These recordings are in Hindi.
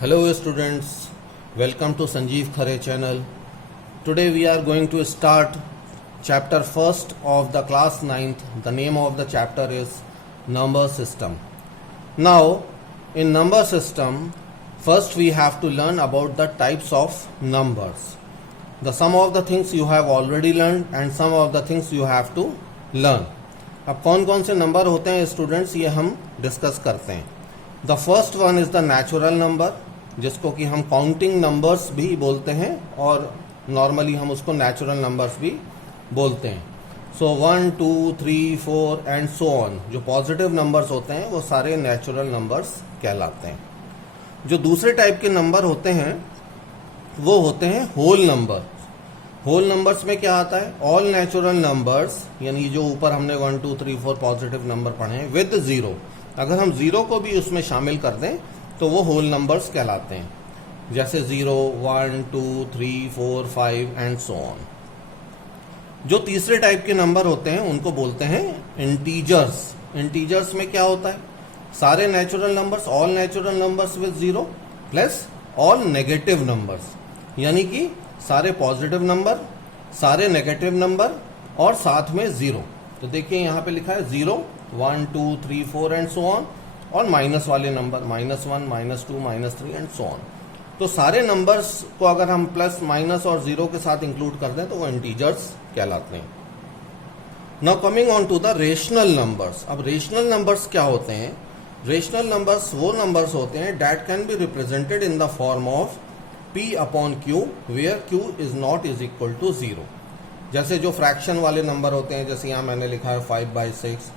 Hello students, welcome to Sanjeev Khare channel. Today we are going to start chapter first of the class 9th. The name of the chapter is number system. Now in number system, first we have to learn about the types of numbers. Some of the things you have already learned and some of the things you have to learn. अब कौन कौन से नंबर होते हैं स्टूडेंट्स, ये हम डिस्कस करते हैं. The first one is the natural number, जिसको कि हम काउंटिंग नंबर्स भी बोलते हैं और नॉर्मली हम उसको नेचुरल नंबर्स भी बोलते हैं. सो 1, 2, 3, 4 एंड सो ऑन, जो पॉजिटिव नंबर्स होते हैं वो सारे नेचुरल नंबर्स कहलाते हैं. जो दूसरे टाइप के नंबर होते हैं वो होते हैं होल नंबर. होल नंबर्स में क्या आता है? ऑल नेचुरल नंबर्स, यानी जो ऊपर हमने 1, 2, 3, 4 पॉजिटिव नंबर पढ़े हैं विद जीरो. अगर हम जीरो को भी उसमें शामिल कर दें तो वो होल नंबर्स कहलाते हैं. जैसे 0, 1, 2, 3, 4, 5 एंड सो ऑन. जो तीसरे टाइप के नंबर होते हैं उनको बोलते हैं इंटीजर्स. इंटीजर्स में क्या होता है? सारे natural numbers, all natural numbers with zero plus all negative numbers, यानी कि सारे पॉजिटिव नंबर, सारे नेगेटिव नंबर और साथ में जीरो. तो देखिए यहाँ पे लिखा है 0, 1, 2, 3, 4 एंड सो ऑन, और माइनस वाले नंबर -1, -2, -3 एंड सो ऑन. तो सारे नंबर्स को अगर हम प्लस, माइनस और जीरो के साथ इंक्लूड कर दें तो वो इंटीजर्स कहलाते हैं. Now coming on to the rational numbers. अब रेशनल नंबर्स क्या होते हैं? रेशनल नंबर्स वो नंबर्स होते हैं that can be represented in the form of P/Q where Q is not is equal to 0. जैसे जो फ्रैक्शन वाले नंबर होते हैं, जैसे यहाँ मैंने लिखा है 5/6,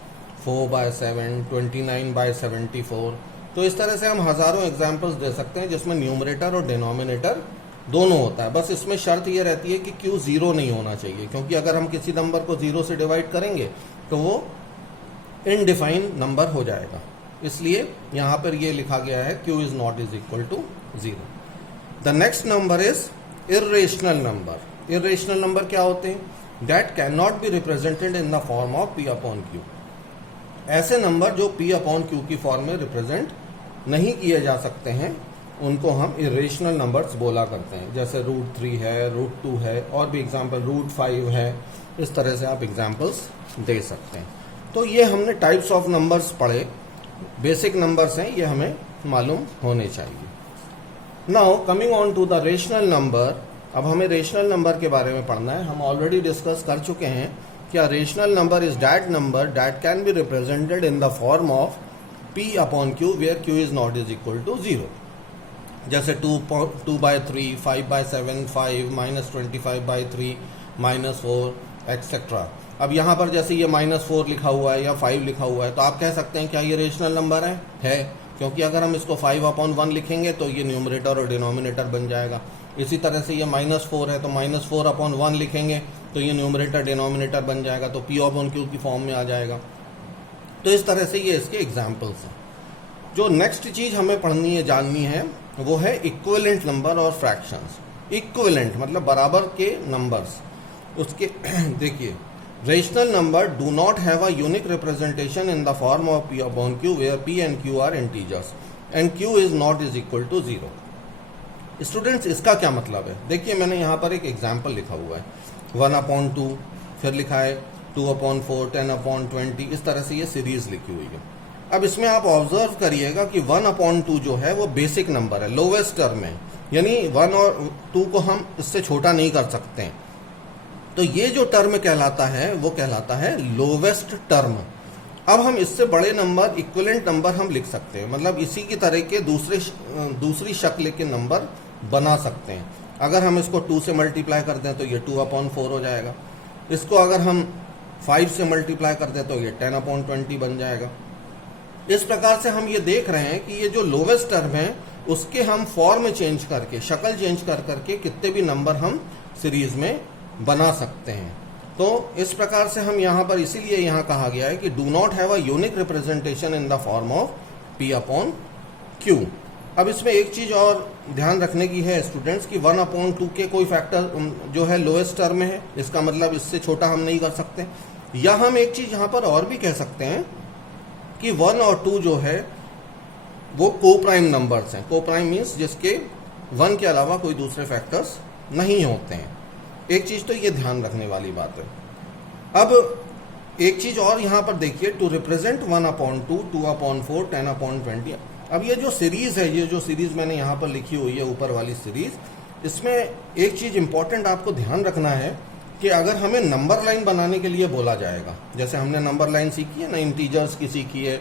4/7, 29/74. तो इस तरह से हम हजारों एग्जाम्पल्स दे सकते हैं जिसमें न्यूमरेटर और डिनोमिनेटर दोनों होता है. बस इसमें शर्त ये रहती है कि Q 0 नहीं होना चाहिए, क्योंकि अगर हम किसी नंबर को 0 से डिवाइड करेंगे तो वो इनडिफाइन नंबर हो जाएगा. इसलिए यहाँ पर ये लिखा गया है Q is not is equal to 0. The next number is irrational number. Irrational number क्या होते हैं? That can not be represented in the form of P/Q. ऐसे नंबर जो P/Q की फॉर्म में रिप्रेजेंट नहीं किए जा सकते हैं उनको हम इर्रेशनल नंबर्स बोला करते हैं. जैसे √3 है, √2 है, और भी एग्जाम्पल √5 है. इस तरह से आप एग्जाम्पल्स दे सकते हैं. तो ये हमने टाइप्स ऑफ नंबर्स पढ़े, बेसिक नंबर्स हैं, ये हमें मालूम होने चाहिए. Now coming on to the rational number. अब हमें रेशनल नंबर के बारे में पढ़ना है. हम ऑलरेडी डिस्कस कर चुके हैं कि rational number is that number that can be represented in the form of P/Q where Q is not is equal to 0. जैसे 2/3, 5/7, 5, -25/3, -4 एक्सेट्रा. अब यहाँ पर जैसे ये -4 लिखा हुआ है या 5 लिखा हुआ है तो आप कह सकते हैं क्या ये रेशनल नंबर है? क्योंकि अगर हम इसको 5/1 लिखेंगे तो ये न्यूमरेटर और डिनोमिनेटर बन जाएगा. इसी तरह से ये -4 है तो -4/1 लिखेंगे तो ये न्यूमरेटर डिनोमिनेटर बन जाएगा, तो P/Q की फॉर्म में आ जाएगा. तो इस तरह से ये इसके एग्जाम्पल्स हैं. जो नेक्स्ट चीज हमें पढ़नी है, जाननी है, वो है इक्विवेलेंट नंबर और फ्रैक्शंस. इक्विवेलेंट मतलब बराबर के नंबर्स. उसके देखिए, rational number do not have a unique representation in the form of P/Q where P and Q are integers and Q is not is equal to 0. Students, इसका क्या मतलब है? देखिए, मैंने यहाँ पर एक एग्जाम्पल लिखा हुआ है 1/2, फिर लिखा है 2/4, 10/20. इस तरह से ये सीरीज लिखी हुई है. अब इसमें आप ऑब्जर्व करिएगा कि 1/2 जो है वो बेसिक नंबर है, लोवेस्ट टर्म है, यानी 1 और 2 को हम इससे छोटा नहीं कर सकते हैं. तो ये जो टर्म कहलाता है वो कहलाता है लोवेस्ट टर्म. अब हम इससे बड़े नंबर, इक्विवेलेंट नंबर हम लिख सकते हैं, मतलब इसी की तरह के दूसरी शक्ल के नंबर बना सकते हैं. अगर हम इसको 2 से मल्टीप्लाई कर दें तो ये 2/4 हो जाएगा. इसको अगर हम 5 से मल्टीप्लाई कर दें तो ये 10/20 बन जाएगा. इस प्रकार से हम ये देख रहे हैं कि ये जो लोवेस्ट टर्म है उसके हम फॉर्म चेंज करके, शक्ल चेंज करके कितने भी नंबर हम सीरीज में बना सकते हैं. तो इस प्रकार से हम यहाँ पर, इसीलिए यहाँ कहा गया है कि do not have a unique representation in the form of P/Q. अब इसमें एक चीज और ध्यान रखने की है स्टूडेंट्स कि 1/2 के कोई फैक्टर जो है लोएस्ट टर्म में है, इसका मतलब इससे छोटा हम नहीं कर सकते. या हम एक चीज यहाँ पर और भी कह सकते हैं कि 1 और 2 जो है वो कोप्राइम नंबर्स हैं। कोप्राइम मीन्स जिसके 1 के अलावा कोई दूसरे फैक्टर्स नहीं होते हैं। एक चीज तो ये ध्यान रखने वाली बात है। अब एक चीज और यहां पर देखिए, टू रिप्रेजेंट 1/2, 2/4, 10/20। अब ये जो सीरीज है, ये जो सीरीज मैंने यहां पर लिखी हुई है ऊपर वाली सीरीज, इसमें एक चीज इंपॉर्टेंट आपको ध्यान रखना है कि अगर हमें नंबर लाइन बनाने के लिए बोला जाएगा, जैसे हमने नंबर लाइन सीखी है ना, इंटीजर्स की सीखी है,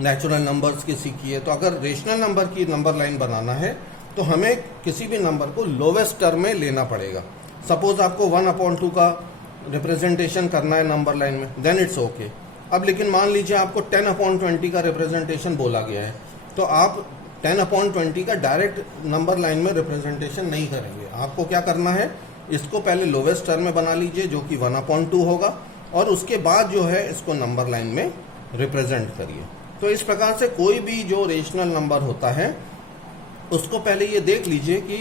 नेचुरल नंबर्स की सीखी है, तो अगर रेशनल नंबर की नंबर लाइन बनाना है तो हमें किसी भी नंबर को लोवेस्ट टर्म में लेना पड़ेगा। सपोज आपको 1/2 का रिप्रेजेंटेशन करना है नंबर लाइन में, देन इट्स ओके। अब लेकिन मान लीजिए आपको 10/20 का रिप्रेजेंटेशन बोला गया है, तो आप 10/20 का डायरेक्ट नंबर लाइन में रिप्रेजेंटेशन नहीं करेंगे। आपको क्या करना है, इसको पहले लोवेस्ट टर्म में बना लीजिए जो कि 1/2 होगा, और उसके बाद जो है इसको नंबर लाइन में रिप्रेजेंट करिए। तो इस प्रकार से कोई भी जो रेशनल नंबर होता है उसको पहले ये देख लीजिए कि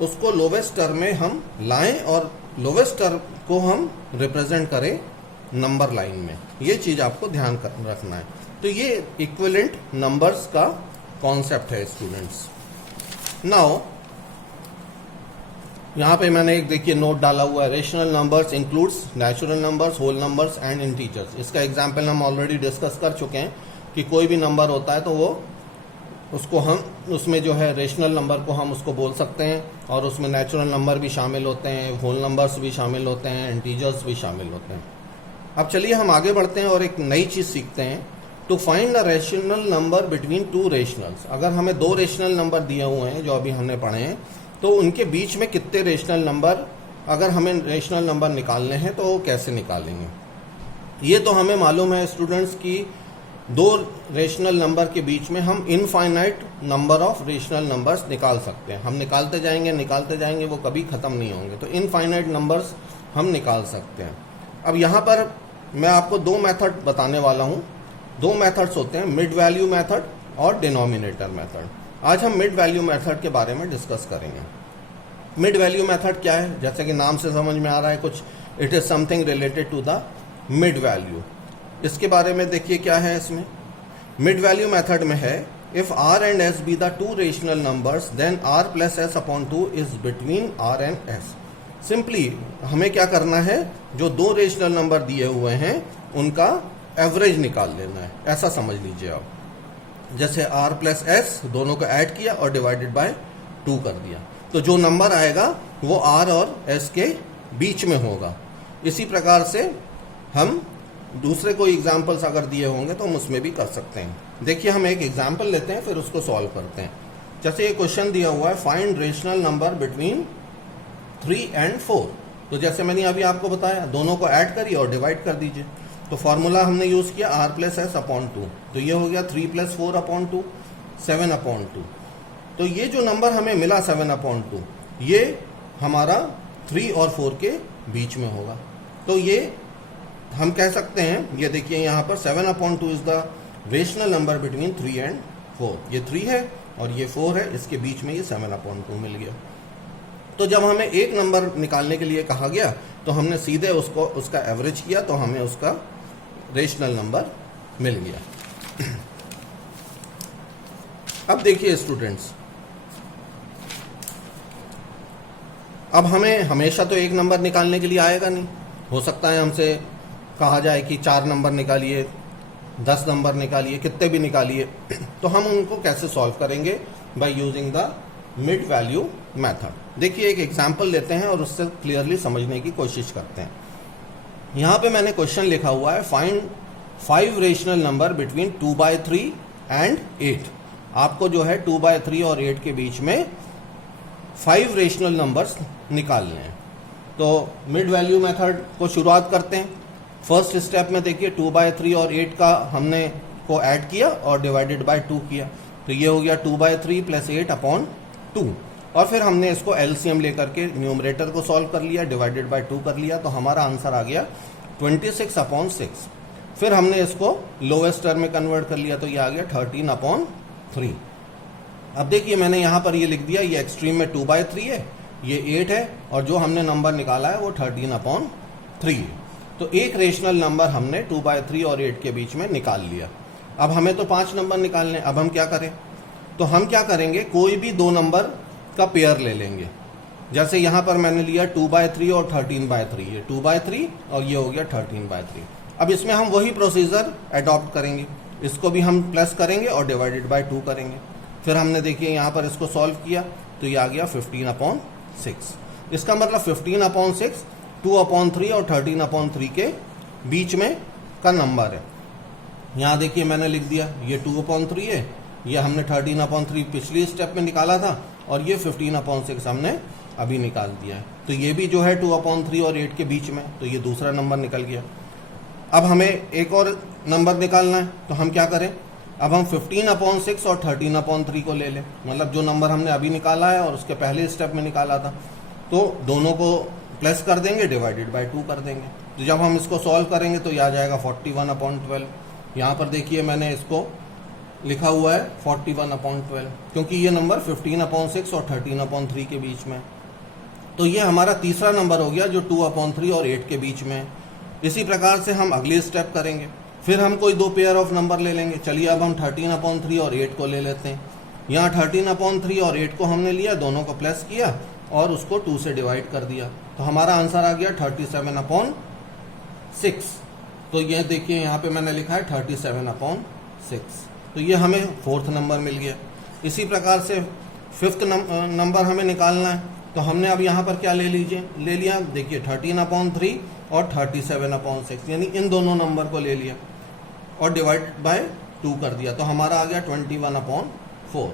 उसको लोवेस्ट टर्म में हम लाएं और लोवेस्ट टर्म को हम रिप्रेजेंट करें नंबर लाइन में। ये चीज आपको ध्यान रखना है। तो ये इक्विवेलेंट नंबर्स का कॉन्सेप्ट है स्टूडेंट्स। नाउ यहां पे मैंने एक देखिए नोट डाला हुआ है, rational numbers includes natural numbers, whole numbers and integers. इसका एग्जांपल हम ऑलरेडी डिस्कस कर चुके हैं कि कोई भी नंबर होता है तो वो उसको हम उसमें जो है रेशनल नंबर को हम उसको बोल सकते हैं, और उसमें नेचुरल नंबर भी शामिल होते हैं, होल नंबर्स भी शामिल होते हैं, इंटीजर्स भी शामिल होते हैं। अब चलिए हम आगे बढ़ते हैं और एक नई चीज सीखते हैं। To find a rational number between two rationals, अगर हमें 2 रेशनल नंबर दिए हुए हैं जो अभी हमने पढ़े हैं, तो उनके बीच में कितने रेशनल नंबर, अगर हमें रेशनल नंबर निकालने हैं तो कैसे निकालेंगे। ये तो हमें मालूम है स्टूडेंट्स की 2 रेशनल नंबर के बीच में हम infinite number of rational numbers निकाल सकते हैं। हम निकालते जाएंगे, वो कभी खत्म नहीं होंगे। तो इनफाइनाइट नंबर्स हम निकाल सकते हैं। अब यहाँ पर मैं आपको 2 मेथड बताने वाला हूँ। 2 मेथड्स होते हैं, मिड वैल्यू मेथड और डिनोमिनेटर मेथड। आज हम मिड वैल्यू मेथड के बारे में डिस्कस करेंगे। मिड वैल्यू मेथड क्या है, जैसे कि नाम से समझ में आ रहा है कुछ, it is something related to the mid value. इसके बारे में देखिए क्या है इसमें। मिड वैल्यू मेथड में है, if r and s be the 2 rational numbers then r plus s/2 is between r and s। Simply हमें क्या करना है, जो 2 रेशनल नंबर दिए हुए हैं उनका एवरेज निकाल लेना है, ऐसा समझ लीजिए आप। जैसे r प्लस s दोनों को ऐड किया और डिवाइडेड बाय 2 कर दिया, तो जो नंबर आएगा वो r और s के बीच में होगा। इसी प्रकार से हम दूसरे कोई एग्जाम्पल्स अगर दिए होंगे तो हम उसमें भी कर सकते हैं। देखिए हम एक एग्जाम्पल लेते हैं फिर उसको सॉल्व करते हैं। जैसे ये क्वेश्चन दिया हुआ है, find rational number between 3 and 4। तो जैसे मैंने अभी आपको बताया, दोनों को ऐड करिए और डिवाइड कर दीजिए। तो फॉर्मूला हमने यूज किया r प्लस s/2, तो ये हो गया 3 + 4/2, 7/2। तो ये जो नंबर हमें मिला 7/2, ये हमारा 3 और 4 के बीच में होगा। तो ये हम कह सकते हैं, ये देखिए यहाँ पर 7/2 is the rational number between 3 and 4। ये 3 है और ये 4 है, इसके बीच में ये 7/2 मिल गया। तो जब हमें एक नंबर निकालने के लिए कहा गया तो हमने सीधे उसका एवरेज किया, तो हमें उसका रेशनल नंबर मिल गया। अब देखिए स्टूडेंट्स, अब हमें हमेशा तो एक नंबर निकालने के लिए आएगा नहीं। हो सकता है हमसे कहा जाए कि 4 नंबर निकालिए, 10 नंबर निकालिए, कितने भी निकालिए। तो हम उनको कैसे सॉल्व करेंगे, by using the mid value method. देखिए एक एग्जांपल लेते हैं और उससे क्लियरली समझने की कोशिश करते हैं। यहाँ पे मैंने क्वेश्चन लिखा हुआ है, find 5 rational number between 2/3 and 8। आपको जो है 2/3 और 8 के बीच में 5 रेशनल नंबर्स निकालने हैं। तो मिड वैल्यू मेथड को शुरुआत करते हैं। फर्स्ट स्टेप में देखिए 2/3 और 8 का हमने को ऐड किया और डिवाइडेड बाय 2 किया, तो ये हो गया 2/3 + 8/2। और फिर हमने इसको एलसीएम लेकर के न्यूमरेटर को सॉल्व कर लिया, डिवाइडेड बाय 2 कर लिया, तो हमारा आंसर आ गया 26/6। फिर हमने इसको लोवेस्ट टर्म में कन्वर्ट कर लिया, तो ये आ गया 13/3। अब देखिए मैंने यहाँ पर ये लिख दिया, ये एक्सट्रीम में 2/3 है, ये 8 है, और जो हमने नंबर निकाला है वो 13/3 है। तो एक रेशनल नंबर हमने 2/3 और 8 के बीच में निकाल लिया। अब हमें तो 5 नंबर निकालने, अब हम क्या करें? तो हम क्या करेंगे, कोई भी 2 नंबर का पेयर ले लेंगे। जैसे यहां पर मैंने लिया 2/3 और 13/3, ये 2/3 और ये हो गया 13/3। अब इसमें हम वही प्रोसीजर अडॉप्ट करेंगे, इसको भी हम प्लस करेंगे और डिवाइडेड बाय 2 करेंगे। फिर हमने देखिए यहाँ पर इसको सॉल्व किया तो ये आ गया 15/6। इसका मतलब 15/6 2/3 और 13/3 के बीच में का नंबर है। यहाँ देखिए मैंने लिख दिया, ये 2/3 है, ये हमने 13/3 पिछली स्टेप में निकाला था और ये 15/6 हमने अभी निकाल दिया है। तो ये भी जो है 2/3 और 8 के बीच में, तो ये दूसरा नंबर निकल गया। अब हमें एक और नंबर निकालना है, तो हम क्या करें? अब हम 15/6 और 13/3 को ले लें, मतलब जो नंबर हमने अभी निकाला है और उसके पहले स्टेप में निकाला था, तो दोनों को प्लस कर देंगे, डिवाइडेड बाय 2 कर देंगे। तो जब हम इसको सॉल्व करेंगे तो यह आ जाएगा 41/12। यहाँ पर देखिए मैंने इसको लिखा हुआ है 41/12, क्योंकि ये नंबर 15/6 और 13/3 के बीच में। तो ये हमारा तीसरा नंबर हो गया जो 2/3 और 8 के बीच में है। इसी प्रकार से हम अगली स्टेप करेंगे, फिर हम कोई 2 पेयर ऑफ नंबर ले लेंगे। चलिए अब हम 13/3 और 8 को ले लेते हैं। यहाँ 13/3 और 8 को हमने लिया, दोनों को प्लस किया और उसको 2 से डिवाइड कर दिया, तो हमारा आंसर आ गया 37/6। तो ये देखिए यहाँ पे मैंने लिखा है 37/6। तो ये हमें 4th नंबर मिल गया। इसी प्रकार से 5th नंबर हमें निकालना है, तो हमने अब यहाँ पर क्या ले लिया, देखिए 13/3 और 37/6, यानी इन दोनों नंबर को ले लिया और डिवाइड बाय 2 कर दिया, तो हमारा आ गया 21/4।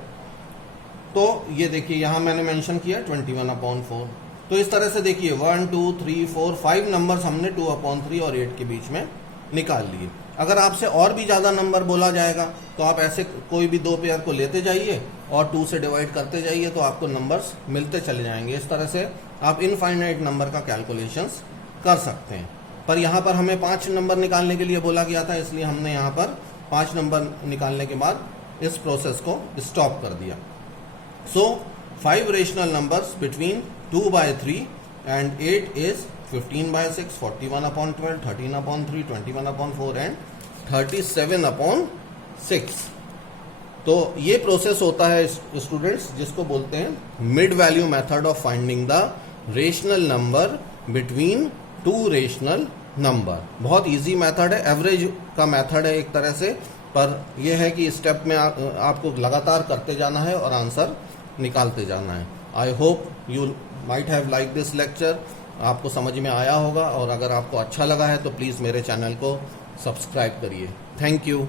तो ये देखिए यहाँ मैंने मेंशन किया 21/4। तो इस तरह से देखिए 1 2 3 4 5 नंबर्स हमने 2/3 और 8 के बीच में निकाल लिए। अगर आपसे और भी ज़्यादा नंबर बोला जाएगा तो आप ऐसे कोई भी 2 पेयर को लेते जाइए और 2 से डिवाइड करते जाइए, तो आपको नंबर्स मिलते चले जाएंगे। इस तरह से आप इनफाइनाइट नंबर का कैलकुलेशंस कर सकते हैं। पर यहाँ पर हमें 5 नंबर निकालने के लिए बोला गया था, इसलिए हमने यहाँ पर 5 नंबर निकालने के बाद इस प्रोसेस को स्टॉप कर दिया। सो 5 rational numbers between 2/3 and 8 is 15/6, 41/12, 13/3, 21/4 and 37/6। तो ये प्रोसेस होता है स्टूडेंट्स जिसको बोलते हैं mid value method of finding the rational number between 2 rational number. बहुत इजी मेथड है, एवरेज का मेथड है एक तरह से, पर यह है कि स्टेप में आपको लगातार करते जाना है और आंसर निकालते जाना है। I hope you might have like this lecture, आपको समझ में आया होगा, और अगर आपको अच्छा लगा है तो प्लीज़ मेरे चैनल को सब्सक्राइब करिए। Thank you.